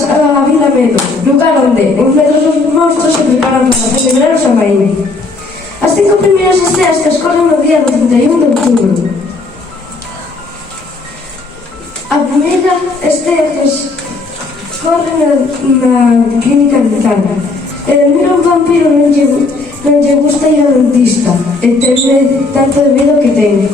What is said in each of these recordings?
a Vila Medo, lugar onde os medros dos monstros se preparan para celebrar o Xamaín. As 5 primeiras estreas que escorren no día do 31 de outubro. A primeira estrea que escorre na clínica dental. Mira, un vampiro non lle gusta ir ao dentista e teme tanto de medo que ten.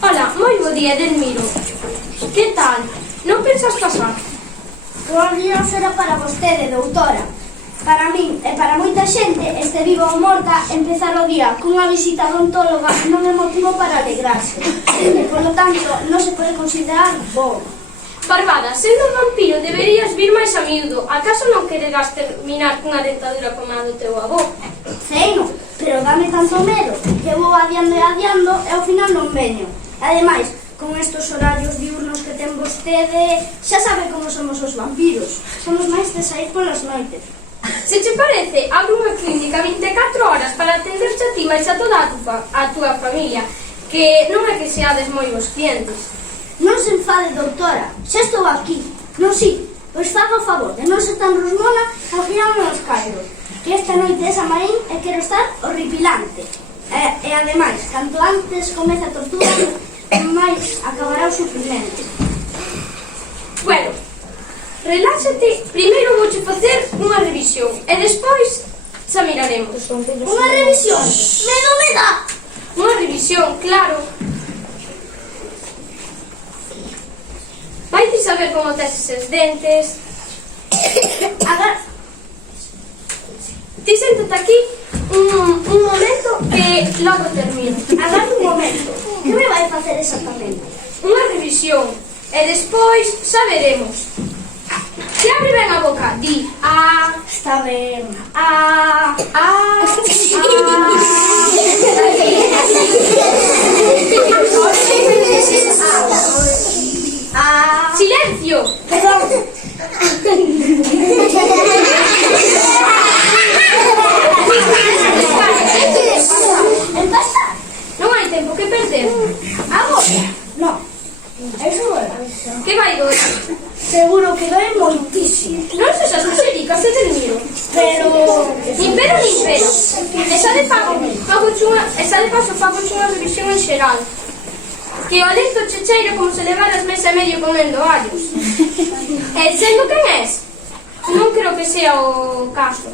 Hola, moi bo día, Edelmiro. Que tal? Non pensas casar? O día será para vostede, doutora. Para min e para moita xente, este viva ou morta, empezar o día cunha visita odontóloga non é motivo para alegrarse. E, polo tanto, non se pode considerar bo. Barbada, sendo un vampiro, deberías vir máis a miúdo. Acaso non quererás terminar cunha dentadura como a do teu avó? Ceino, pero dame tanto medo que vou adiando e adiando e ao final non veño. Ademais, con estes horarios diurnos que ten vostede, xa sabe como somos os vampiros. Somos máis de sair polas noites. Se che parece, abre unha clínica 24 horas para atenderche a ti máis a toda a túa familia, que non é que seades moi bons clientes. Non se enfade, doutora, xa estou aquí. Non si, pois faga o favor de non ser tan rusmona ao girarme os caídos, que esta noite é Xamaín e quero estar horripilante. E ademais, canto antes comece a tortura, máis acabará o sufrimento. Bueno, reláxate, primeiro vouche facer unha revisión e despois xa miraremos. Unha revisión? Medo me dá! Unha revisión, claro. Vai ti saber como tes eses dentes. Agora, ti séntate aquí un momento que logo termino. agora un momento. Que me vai facer exactamente? Unha revisión e despois xa veremos. Se abre ben a boca, di a... Está ben. Silencio! Perdón. Empezar? Non hai tempo que perder. Agora? Non. Eso é. Que vai doer? Seguro que doe moitísimo. Non sexas muxericas, Edelmiro. Pero... Nin pero. E xa de paso fago unha revisión en xeral. Que o lento che cheira como se levaras mes e medio comendo allos. E sendo quen és? Non creo que sea o caso.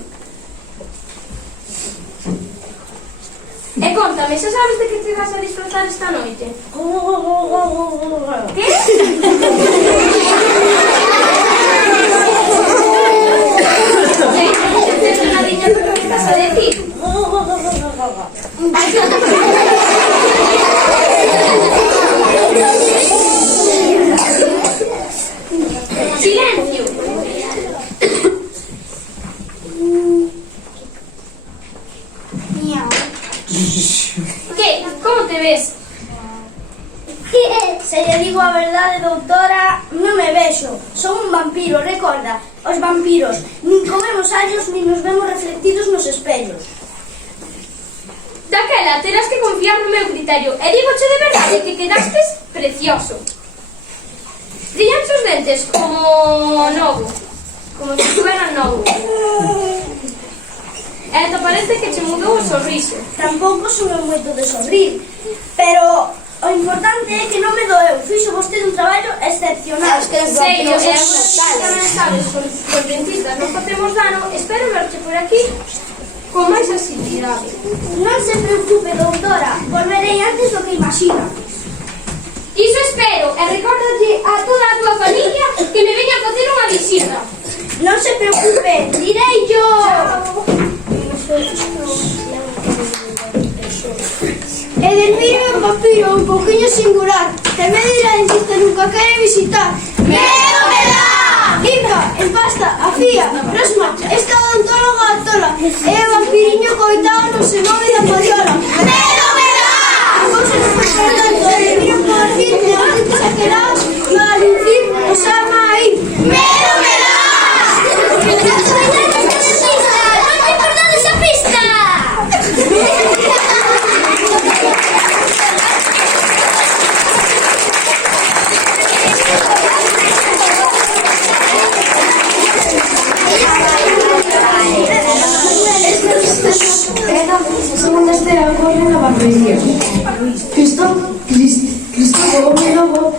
E contame, xa sabes de que te vas a disfrazar esta noite? Que? Tens unha diña que me estás a decir? Silencio! Miau. Que? Como te ves? Se lle digo a verdade, doutora, non me vexo. Son un vampiro, recorda. Os vampiros nin comemos allos nin nos vemos reflectidos nos espellos. Daquela, terás que confiar no meu criterio. E dígoche de verdade que quedastes precioso. Brillantes os dentes como novo. Como se estuveran novo. E te parece que che mudou o sorriso. Tampouco son moito de sorrir, pero o importante é que non me doeu. Fixo vostede un traballo excepcional. Sei, e agora tamén sabes, os dentistas non facemos dano. Espero verte por aquí con máis asiduidade. Non se preocupe, doutora, volverei antes do que imagina. Iso espero, e recórdalle a toda a tua familia que me veña a facer unha visita. Non se preocupe, direi yo. Edelmiro é un vampiro un pouquiño singular. Tamén dirá dentista nunca quere visitar. Medo me dá! Ica, empasta, afía, Rosma, esta odontóloga atola. É o vampiriño coitado non se move da padiola. a correr na barbería. Cristóbal, o meu lobo,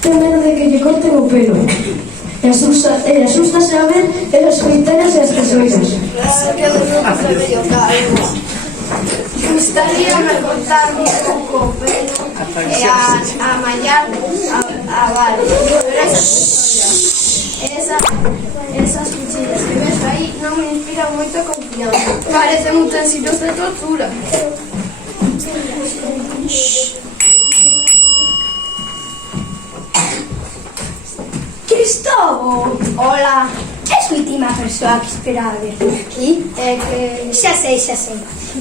ten medo de que lle corten o pelo. E asústase a ver as coiteras e as tesoiras. Que doloroso se medio calvo. Gustaríame cortarme un pouco o pelo e a mallar a barba. Esas cuchillas que ves aí non me inspiran moita confianza. Parecen utensilios de tortura. Cristóbal! Hola! És a última persoa que esperaba verme aquí? É que... Xa sei.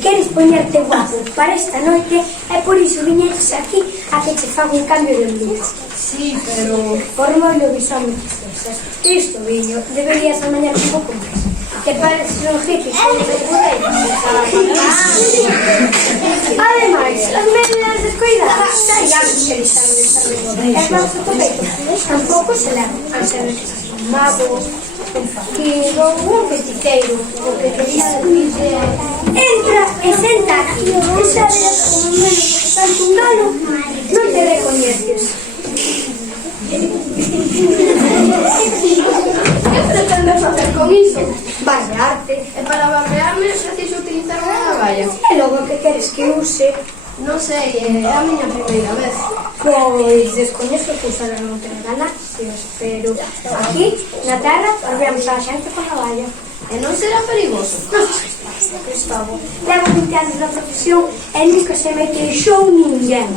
Queres poñerte guapo para esta noite e por iso viñetes aquí a que che faga un cambio de look. Sí, pero... Por moi lo visón me tristezas. Isto, viño, deberías amañar un pouco máis. Que pareces un hippie con un segurero. Ademais, as medidas descuidadas saíamos que deixaron de estar de moda. E as fotopetos tampouco se levan a ser un mago, un faquiro, un peticeiro, o que quería decir. Entra e senta aquí. E sabes como menos que tanto un galo, non te recoñeces. Que pretendes facer con iso? Barbearte. E para barbearme preciso utilizar unha navalla. E logo que queres que use? Non sei, é a miña primeira vez. Pois descoñezo que usarán outras galaxias, pero aquí, na Terra, barbeamos a xente con navalla. E non será perigoso? Non sei, Cristóbal. Levo 20 anos na profesión e nunca se me queixou ninguén.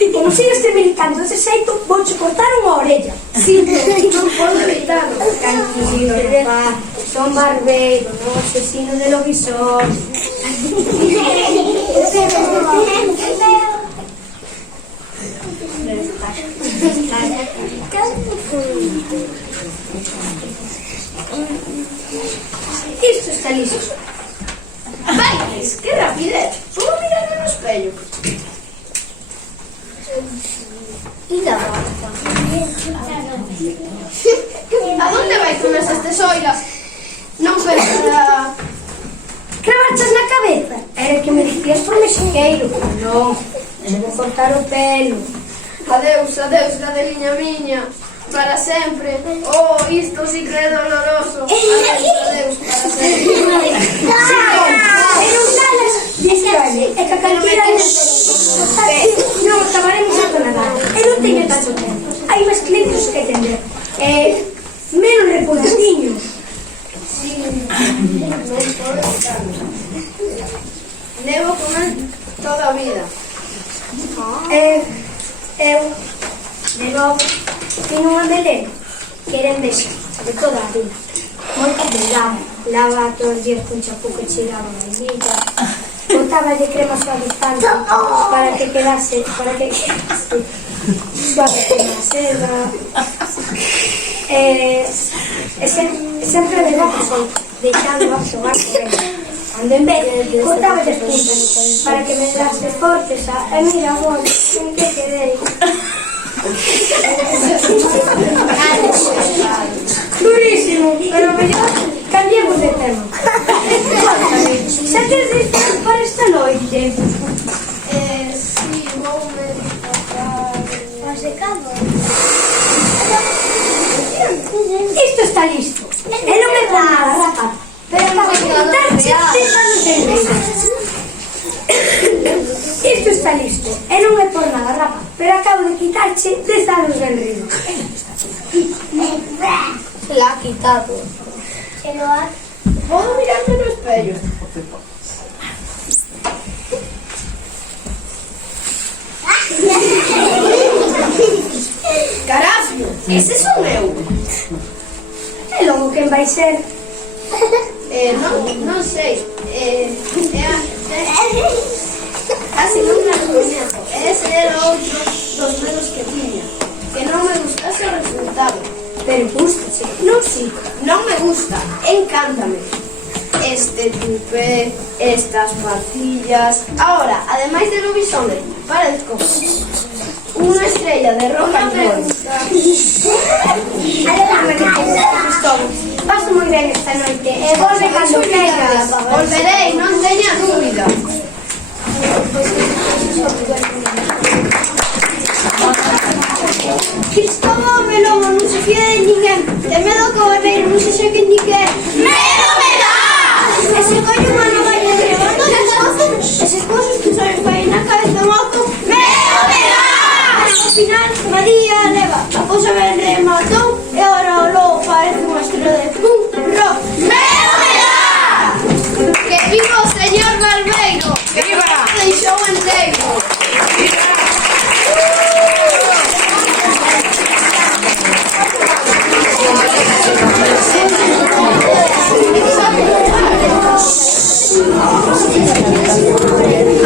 E como sigues tremilicando dese xeito, vouche cortar unha orella. Sí, non podo evitarlo. Tranquilo, rapaz. Son barbeiro, non asesino de lovisor. Isto está listo. Bailes, que rapidez. Como mirarme no espello. E da barba. A donde vai con esas tesoiras? Non pensará... Cravachas na cabeza? Era que me dicías por mexiqueiro. Non, vou cortar o pelo. Adeus, gadeliña miña. Para sempre. Oh, isto sí que é doloroso. Adeus, para sempre. E non salas distralle. E que a calquera non acabaremos a tonadar. E non teño tanto tempo. Hai máis clientes que atender. Menos repolatiños. Levo con él toda a vida. Eu, de novo, tiño unha melena que era endesa de toda a vida. Moito de lava todos os días con champú que cheiraba a vainilla, botaba de crema suavizante para que quedase suave como a seda, sempre de boca solta, deixando a xogar correndo. Cando en vez, cortaba as puntas para que me dase fortes e mira agora, en que quedei. Durísimo, pero mellor cambiemos de tema. Cuéntame, xa queres disparar para esta noite? Sí, voume disfrazar... Isto está listo. E non me pon nada, rapaz. Pero acabo de quitarche 10 anos de enrido. Isto está listo. E non me pon nada, rapaz. Pero acabo de quitarche 10 anos de enrido. La ha quitado. Podo mirarme no espello. Carafio, ese son eu. E logo quen vai ser? Non sei. Casi non me recoñezo. Ese era outro dos medos que tiña. Que non me gustase o resultado. Pero gustache, non si. Non me gusta, encántame. Este tupé, estas patillas. Ahora, ademais de lobisombre, parezco unha estrella pelo de rock and roll. Paso moi ben esta noite e volve cando queiras. Volverei, non teña dúbida. Cristóbal Melomo non se fía de ninguén. De medo que o barbeiro non se seque ni que medo me dá! E se coño unha navalla de levando os cosas, eses cosas que só lle fai na cabeza moco, medo me dá! Ao final, María leva a cousa ben rematou e agora o lobo parece unha estrela de punk rock. Medo me dá! Que viva o señor barbeiro. Que viva! Deixou enteiro.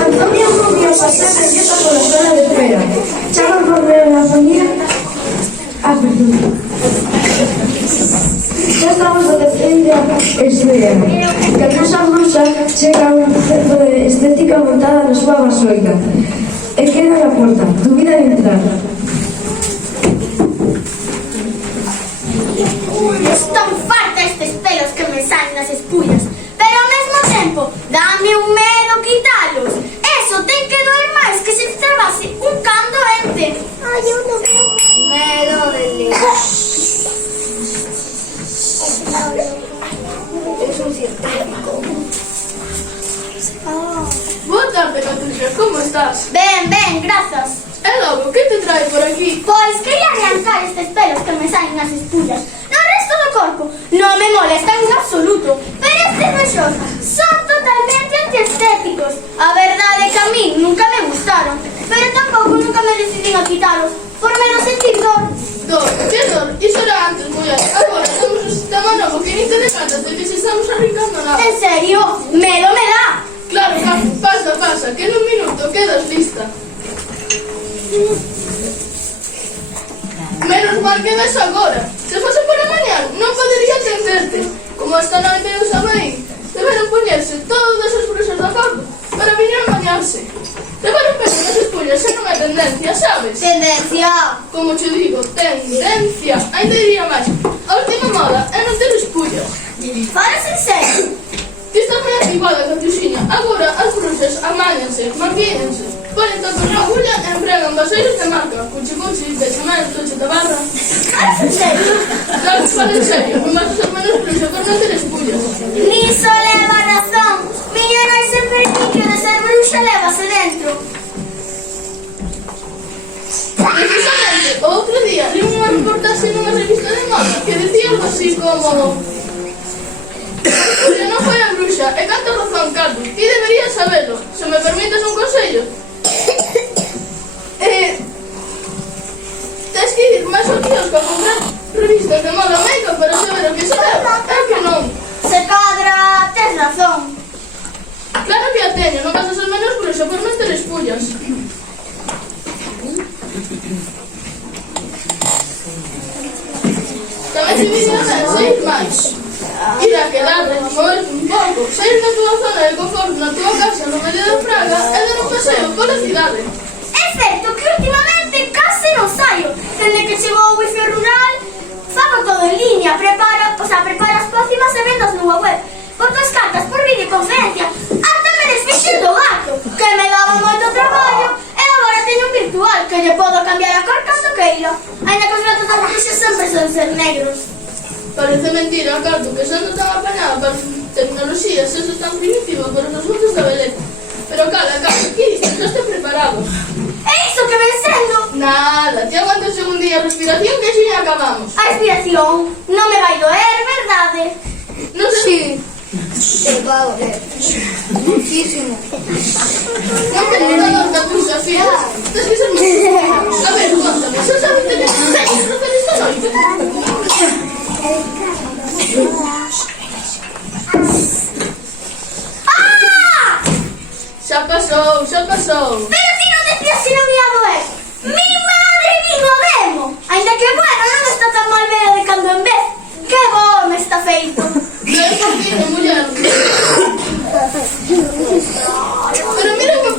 Antonio Rubio pasea nerviosa por la sala de espera. Chaman por ver a la familia. Perdón. Ya estamos a defender a estudiar. Carlosa Brusa chega a un centro de estética montada na súa vasoira. E queda na porta. Dubida de entrar. Estou farta estes pelos que me salen nas espullas, pero ao mesmo tempo dame un medo quitalos. Eso ten que doer máis que se trabase un can doente. Ai, eu non veo medo de león. Es un científico. Boa tarde, Catricia, como estás? Ben, ben, grazas. E logo, que te trae por aquí? Pois quería arrancar estes pelos que me salen nas espullas. No resto do corpo non me molestan en absoluto, pero estes rexos son totalmente antiestéticos. A verdade é que a mí nunca me gustaron, pero tampouco nunca me decidín a quitalos, por menos sentir dor. Dor, que dor? Iso era antes, muller. Agora temos un sistema novo que ni te decantas de que se estamos arrancando nada. En serio, medo me dá. Claro, Cafu, pasa, que en un minuto quedas lista. Menos mal que ves agora. Se fose para mañán, non podería atenderte. Como esta noite eu sabei, deberon poñerse todas as brusas de acordo para viñer a bañarse. Levar un peso nas espullas xa non é tendencia, sabes? Tendencia. Como te digo, tendencia. Ainda diría máis. A última moda é non ter espullas. Falas en serio? Ti estás moi activada, Catiuxiña. Agora as bruxas amañanse, maquíense, ponen tacos na agulla e empregan vaseiros de marca. Cuchi, bechamel, toche de barra. Falas en serio? Claro, fala en serio. Non vas a ser menos bruxa por non ter espullas. Niso leva razón. Miña nai sempre di que de ser bruxa levase dentro. Precisamente, o outro día li unha reportaxe nunha revista de moda que decía algo así como: "Porque non foi a bruxa, e canta razón, Carlos, ti deberías sabelo. Se me permites un consello, tens que ir máis ao quiosco a comprar revistas de moda médica para saber o que se leva e o que non." Se cadra, tes razón. Claro que a teño, non vas a ser menos bruxa por non ter espullas. Tamén te diría ben, sair máis. Ir a quedarte, moverte un pouco, sair da tua zona de confort na tua casa no medio da Praga e dar un paseo pola cidade. É certo que últimamente case non saio. Dende que chegou o wifi rural, fago todo en línea, preparo as pócimas e vendas nunha web. Boto as cartas por videoconferencia, ata me desfixen do gato, que me daba moito traballo, e agora teño un virtual que lle podo cambiar a cor cando queira. Ainda que os gatos das bruxas sempre son ser negros. Parece mentira, Carlos, que sendo tan apañada para tecnoloxía, sendo tan primitivo para os asuntos da beleza. Pero cala, que diste, non estou preparado. É iso que ven sendo? Nada, te aguanto un segundinho a respiración que xa acabamos. A respiración non me vai doer, verdade? Non sei. Te vai doer. Muchísimo. Non quero una dor, Catuxa, fila. Tens que ser moi... A ver, contame, xa sabes de que te tens que facer esta noite? Ah! Xa pasou. Pero ti non decías se non ia doer. Mi madre vino o demo. Ainda que bueno, non está tan mal ver de cando en vez. Que bom está feito. Non é poquinho, muller. Pero mira o que...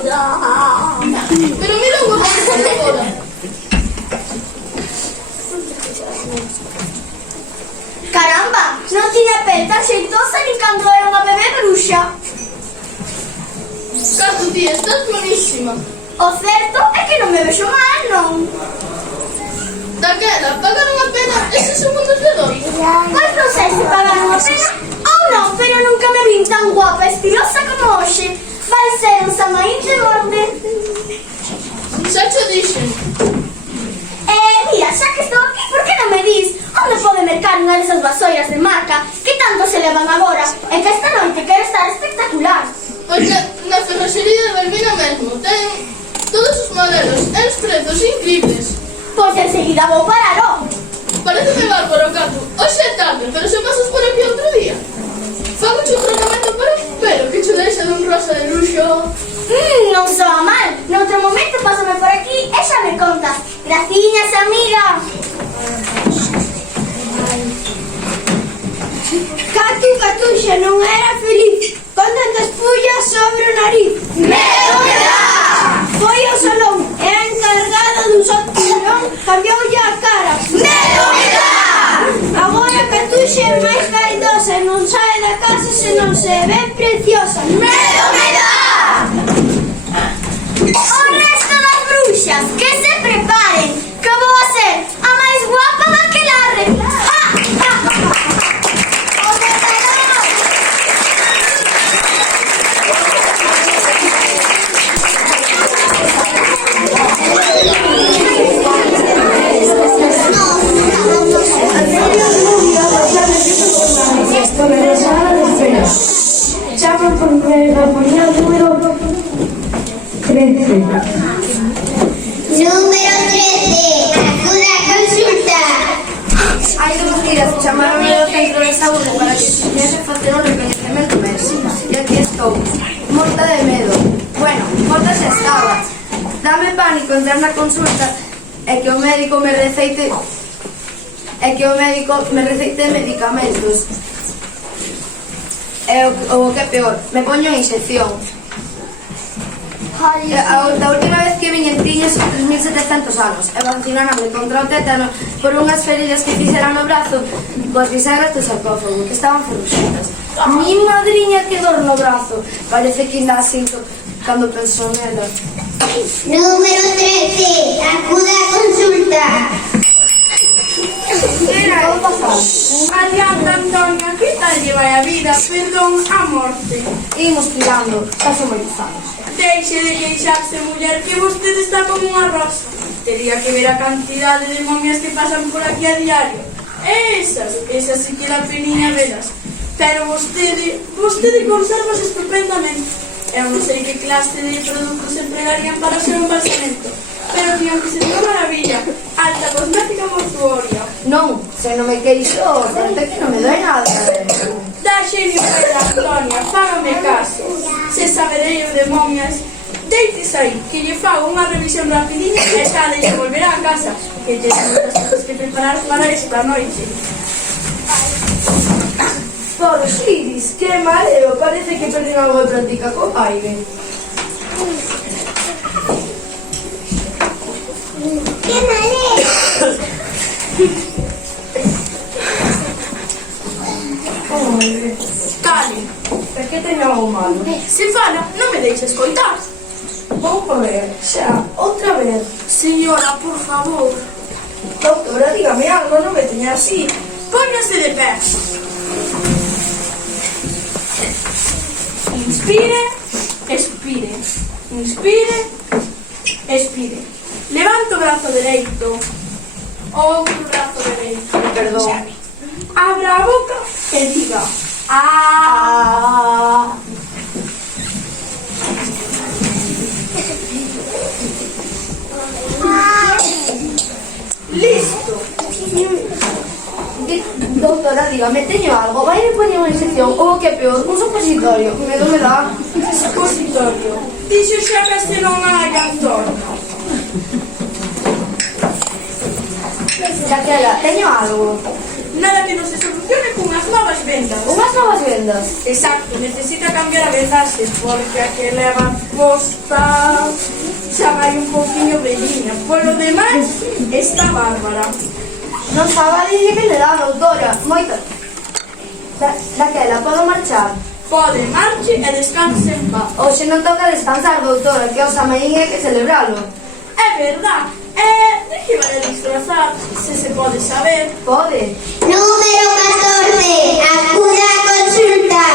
Pero mira o que vamos a facer agora. tan xeitosa nin cando era unha bebé bruxa. Cato, tía, estás buenísima. O certo é que non me vexo mal, non? Daquela, pagaron a pena eses segundos de dor. Pois non sei se pagaron a pena ou non, pero nunca me vin tan guapa e estilosa como hoxe. Vai ser un Samaín de borde. Xa cho dixen. Mira, xa que estou aquí, por que non me dis onde pode mercar unha desas vasoiras de marca que tanto se levan agora e que esta noite quero estar espectacular? Porque na ferraxería de Balbina mesmo ten todos os modelos e os prezos increíbles. Pois enseguida vou parar, ó. Pareceme bárbaro, Cato. Hoxe é tarde, pero se pasas por aquí outro día. Fago un tratamento para o pelo que che deixa dun rosa de luxo. Non soa mal. Noutro momento pásame por aquí e xa me contas. Graciñas, amiga. Catuxa non era feliz con tantas pullas sobre o nariz. Medo me dá! Foi ao salón e a encargada dun só tirón cambioulle a cara. Medo me dá! Agora Catuxa é máis caidosa e non sae da casa se non se ve preciosa. Medo me dá! O resto das bruxas que se preparen, que vou a ser a máis guapa daquela regla. O verdadeiro! Sala de espera. Llaman por la mañana número 13. Número 13. Acuda a consulta. Hai 2 días chamaronme ao centro de saúde para que se fixese facer un reconhecemento médico. E aquí estou, morta de medo. Bueno, morta xa estaba. Dame pánico entrar na consulta e que o médico me receite medicamentos. E o que é peor, me poño a inxección. Da última vez que viñen tiñas 3.700 anos e vacinaronme contra o tétano por unhas ferillas que fixeran no brazo coas bisagras do sarcófago que estaban ferruxentas. Mi madriña que dor no brazo, parece que ainda sinto cando penso nela. Número 13. Acuda a consulta. Adianta, Antonia, que tal lleva a vida? Perdón, a morte. Imos tirando, paso moi usados. Deixe de queixarse, muller, que vostede está como unha rosa. Tería que ver a cantidade de momias que pasan por aquí a diario. Esas sí que da peniña velas. Pero vostede conservas estupendamente. Eu non sei que clase de produtos empregarían para ser un balsamento. Pero tío, que sería unha maravilla. Alta cosmética mortuoria. Non, se non me queixo, tanto que non me doi nada. Da xenio para Antonia, fágame caso. Se sabereio de momias, deites aí, que lle fago unha revisión rapidinha e xa deixa volver a casa, que lle ten moitas cosas que preparar para esta noite. Por Xiris, que mareo, parece que perdín algo de práctica co aire. ¡Qué mareo! Cali, É que teño algo malo. se fala, non me deixes escoitar. Vou poder, xa, outra vez. Señora, por favor, Doctora, dígame algo, non me teña así. póñase de pé. Inspire, expire. Inspire, expire. Levanta o brazo dereito. Outro brazo dereito. Perdón. Abra a boca e diga listo. Doctora, dígame, teño algo. Vai me poñer unha inyección ou o que é peor, un supositorio. Medo me dá. Supositorio. Dixo xa que se non hai Antonio. Daquela, teño algo. Nada que non se solucione cunhas novas vendas. Unhas novas vendas. Exacto, necesita cambiar a vendaxe porque a que leva posta xa vai un pouquiño velliña. Polo demais, está bárbara. Non sabe a que le dá, doutora. Moita. Daquela, podo marchar? Pode, marche e descanse en paz. Hoxe non toca descansar, doutora, que o Samaín é que celebralo. É verdad. De que vai a disfrazar, se pode saber? Pode. Número 14. Acuda a consulta.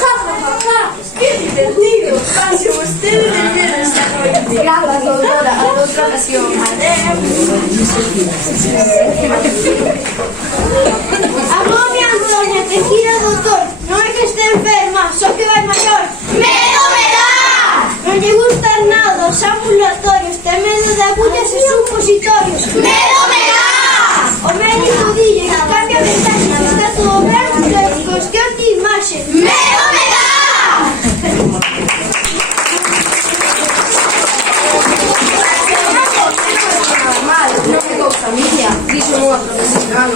Ja, ja, ja, ja. Que divertido. Pase vostede de bien esta noite. Grazas, doutora, a outra ocasión. Agobia Antonia, tequila doutor. Non é que este enferma, só que vai maior. Medo me dá! Non lle gustan nada os ambulatorios, ten medo de agullas e supositorios. Medo me dá! O médico dille que cambia a ventana, que está todo branco, que cosqueante imaxe. Medo me dá! Normal, non é cousa mía, dixo unha profesional.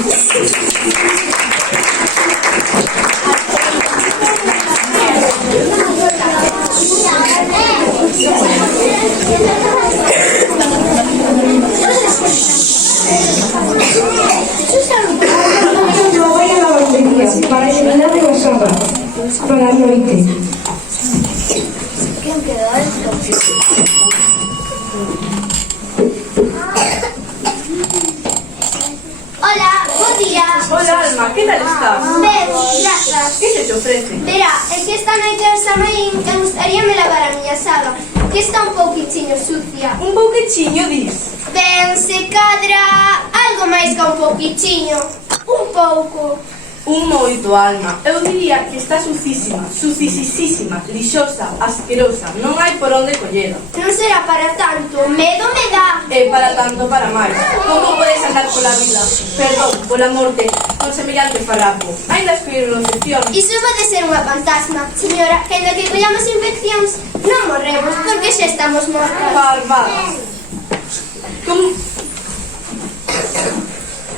No vai a lavandería para eliminar a sábana para a noite. Quen quedou esto? Hola, bo día. Hola, Alma, que tal estás? Ben, grazas. Que se te ofrece? Verá, é que esta noite ao Samaín me gustaríame lavar a miña sala, que está un pouquichiño sucia. Un pouquichiño, dis. Ben, se cadra algo máis que un pouquichiño. Un pouco. Un moito, Alma. Eu diría que está sucísima, sucisísima, lixosa, asquerosa. Non hai por onde collelo. Non será para tanto, medo me dá. E para tanto para máis. Como podes andar pola vida? Perdón, pola morte, con semellante farrapo. Ainda escribir unha sección. Iso pode ser unha fantasma, señora, que ainda que collamos infeccións, non morremos, porque xa estamos mortas. Barbadas.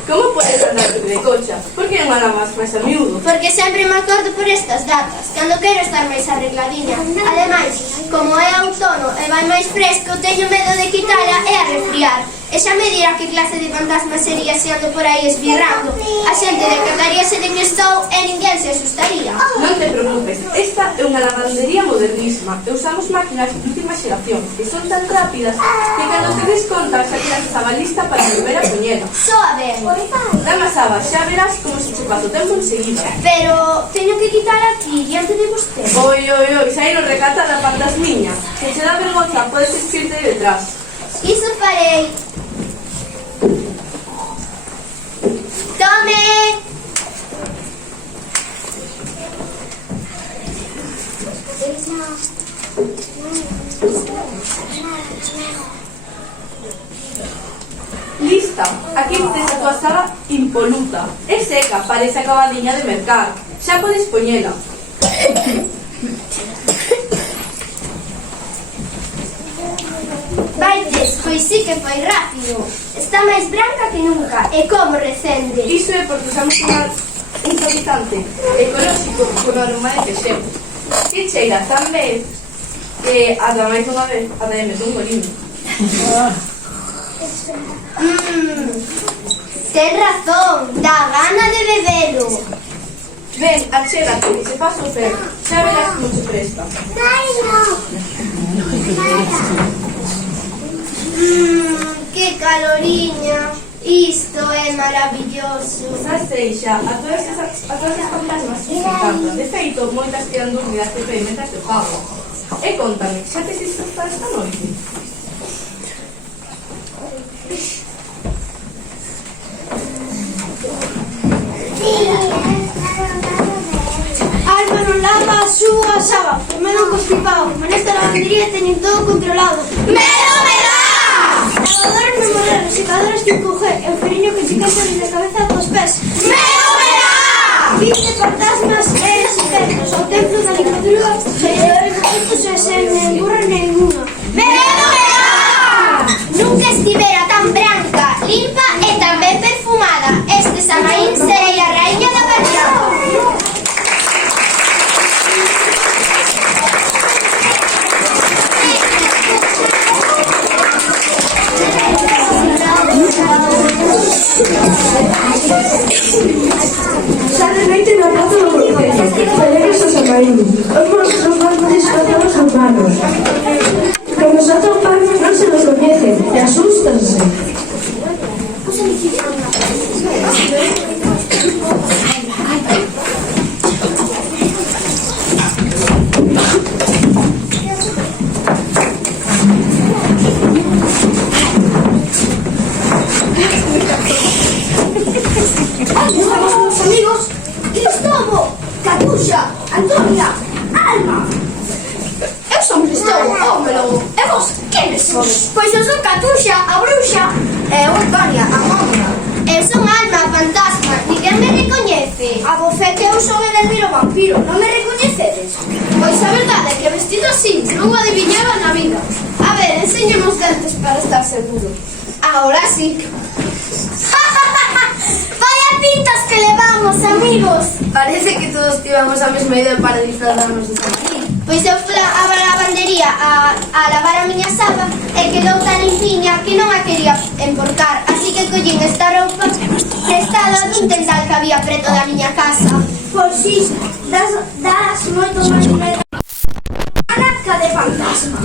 Como podes andar de cocha? Por que non andas máis a miúdo? Porque sempre me acordo por estas datas, cando quero estar máis arregladiña. Ademais, como é outono e vai máis fresco, teño medo de quitala e a resfriar. E xa me dirá que clase de fantasma sería se ando por aí esbirrando. A xente decataríase de que estou e ninguén se asustaría. Non te preocupes, esta é unha lavandería modernísima e usamos máquinas de última xeración que son tan rápidas que cando te des conta xa que estaba lista para volver a poñela. Soa ben, Dama Saba, xa verás como se che pasa o tempo enseguida. pero teño que quitar aquí diante de vostede. Oi, xa non recata da fantasmiña. Que che dá vergonza, podes estirte detrás. Iso farei. Tome! Lista, aquí tes a tua sala impoluta. É seca, parece acabadiña de mercar. Xa podes poñela. Vaites, pois sí que foi rápido. Está máis branca que nunca. E como recende. Iso é porque usamos un suavizante ecolóxico con aroma de quexeo. Que cheira tan ben que ata máis unha vez ata de meter un golino. Ten razón, dá gana de bebelo. Ven, achégate, que se faz o ferro. Xa verás como se presta. Que caloriña. Isto é maravilloso. Xa sei xa, a todas as fantasmas que se encantan. De feito, moitas quedan dormidas que mentas te pago. E contame, xa te hiciste para esta noite? Alma non lava a súa sábana, por medo constipado, como nesta lavandería teñen todo controlado. Medo me dá! Lavadoras non modernas, secadoras 5G, e o feriño que se casa desde a cabeza aos pés. Medo me dá! 20 fantasmas e espectros, ao templo da ligadura, seguidores ocultos e sen engurra ninguna. Medo me dá! Nunca estivera tan branca, limpa e tan ben perfumada. Este Samaín serei a raíña da canción. Xa de noite na praza Samaín. Os monstruos van disfrazar os humanos. Cando se atopan, non se los coñecen e asústanse. Amigos, Cristobo, Catuxa, Antonia, Alma. Eu son Cristobo, home lobo. E vos, quenes sois? Pois eu son Catuxa, a bruxa. E eu, Antonia, a monja. Eu son Alma, a fantasma. Ninguén me recoñece. A bofete eu son Edelmiro, vampiro. Non me recoñecedes? Pois a verdade é que vestido así non o adivinhaba na vida. A ver, enséñame os dentes para estar seguro. Ahora sí. Vaya pintas que levamos, amigos. Parece que todos tivemos a mesma idea para disfrazarnos de Samaín. Pois eu fui a lavandería a lavar a miña saba e quedou tan limpiña que non a quería emportar. Así que collín esta roupa prestada dun tendal que había preto da miña casa. Por si das moito máis medo que de fantasma.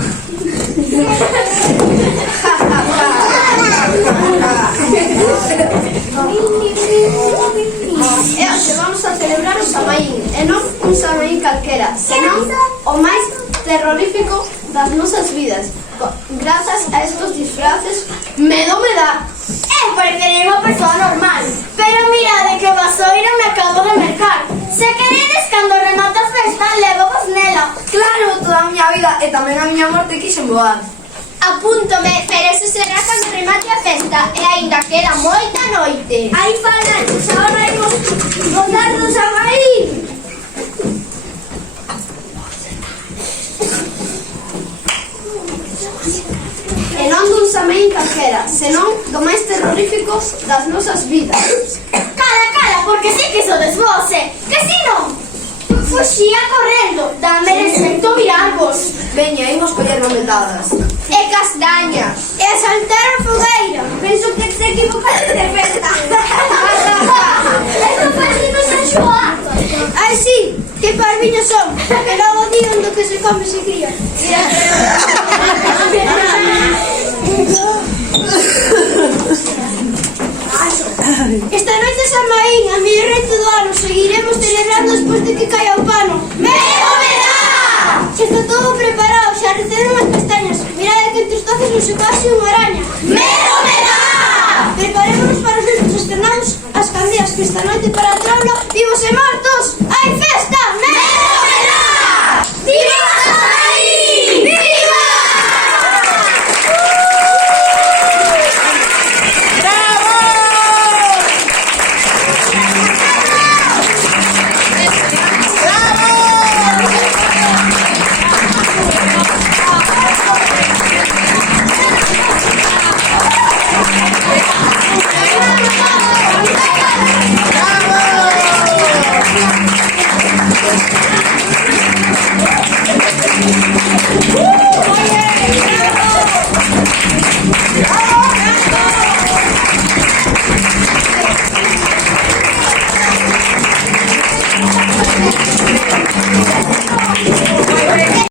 E hoxe vamos a celebrar o Samaín. E non un Samaín calquera, senón o máis terrorífico das nosas vidas. Grazas a estos disfraces, medo me dá. Parecerei unha persoa normal. Pero mirade que o vasoiro me acabo de mercar. Se queredes, cando remate a festa, levovos nela. Claro, toda a miña vida e tamén a miña morte quixen voar. Apúntome, pero eso será cando remate a festa. E aínda queda moita noite. Aí falan, agora imos gozar do Samaín. E non dun Samaín calquera, senón do máis terrorífico das nosas vidas. Cala, porque sí que sodes vos, que si non? Fuxía correndo, dame respecto mirarvos. Veña, imos coller bometadas. E castaña. E saltar a fogueira. Penso que se equivocaste de festa. Esto parece no San Xoán. Ai, sí, que parviños son. Que logo digan do que se come se cría. Esta noite Samaín, a mi reto do ano, seguiremos celebrando despois de que caia o pano. Medo me dá! Xa está todo preparado, xa receden as castañas. Mirade que entre os toces non se pase unha araña. Medo me dá! Preparémonos para os restos, estrenamos as candeas que esta noite para a troula, vivos e mortos.